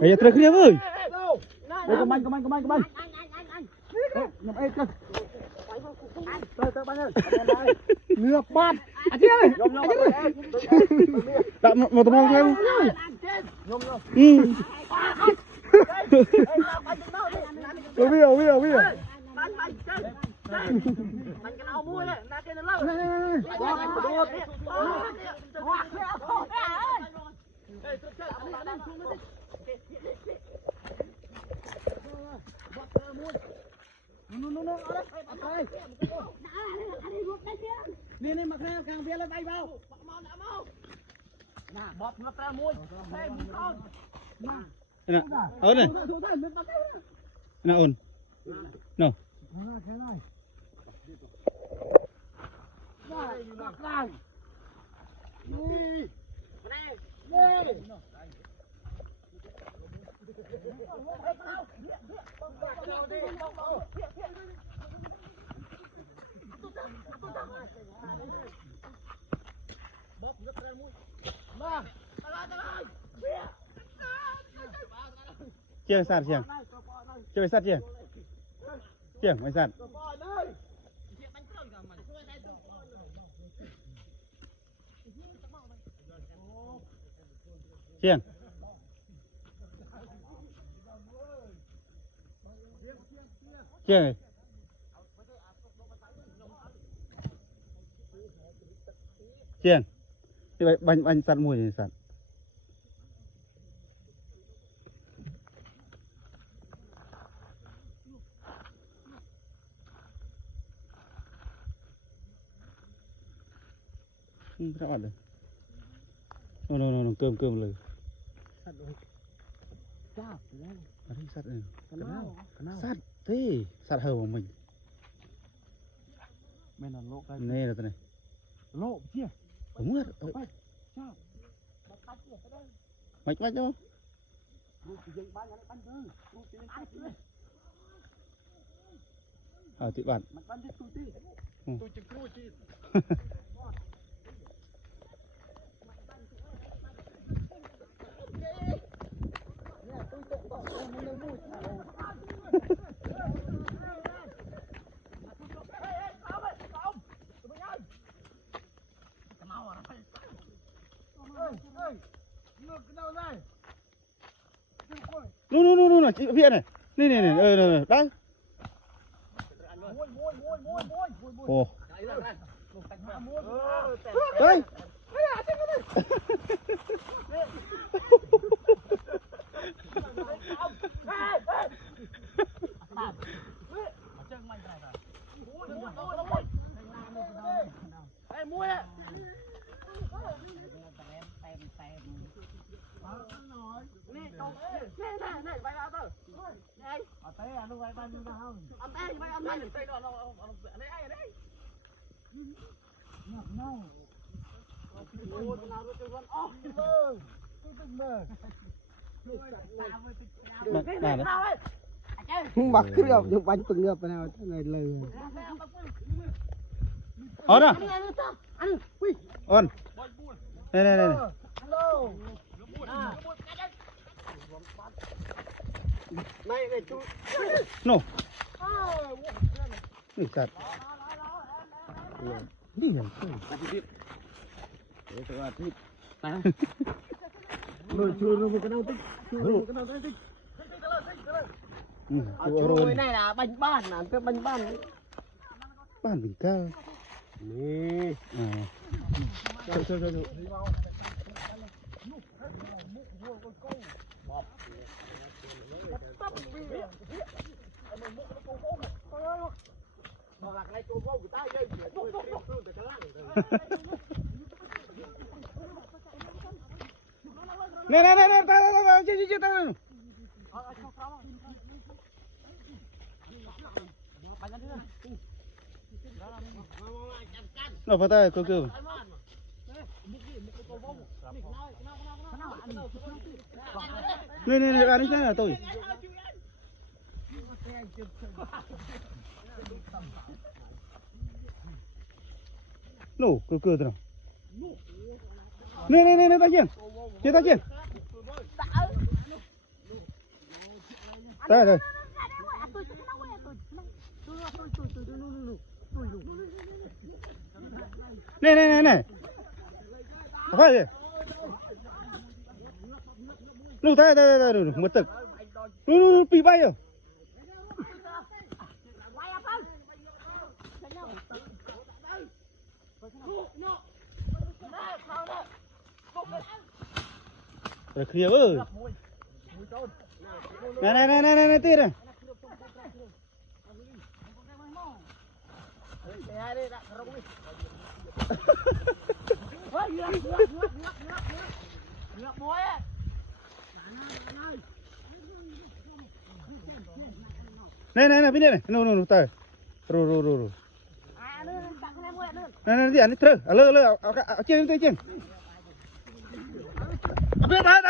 Ê, trật kia ơi. Đây cầm banh. Nhập ê trật. Tớ banh ơi. Nước bát. À chứ ơi. Tạm một tầm lòng theo. Biết. Mình cái nào mua đấy, na cái nó lâu. Nè mặc ra càng bia lên bay vào. Nè bọt ngập ra muôn. Hey muốn con. Nè, ổn này. Nè ổn. Nào. Chiêng sát chiêng. Chơi sát chiêng. Chiêng mày sát. Chiêng. Chiêng này. Chiêng. Thì bánh sát mùi thì sát. Rất ổn rồi. Nó cơm lời. Sát này. Sát thế, sát hầu của mình. Bên là lộ cái. Nghe là thế này. Lộ chia. Đúng rồi. Mạch vách đâu? Ở thị bản. Nó chị viện này. Này. Đấy. Ồ. Đây. Mặc cái được dùng bánh từng ngợp nào thế này lời. Ổn à? Ổn. Đây. Này chú. Nổ. Đi sát. Đi rồi. Rồi chưa cái đâu tích. Chuối này là bánh ban, là cái bánh ban. Ban đỉnh cao. Nè. Thôi. Nè, chưa tao. Nó vào tay cơ. Này, ăn cái là tôi. Nổ, cơ thế nào. Này, ta chiên. tới rồi này phải gì lúc tới đây một tực lúc bị bay rồi rồi kia ơi này tít này này bên đây này no tới rồi này gì anh thử lơ trên trên bên đây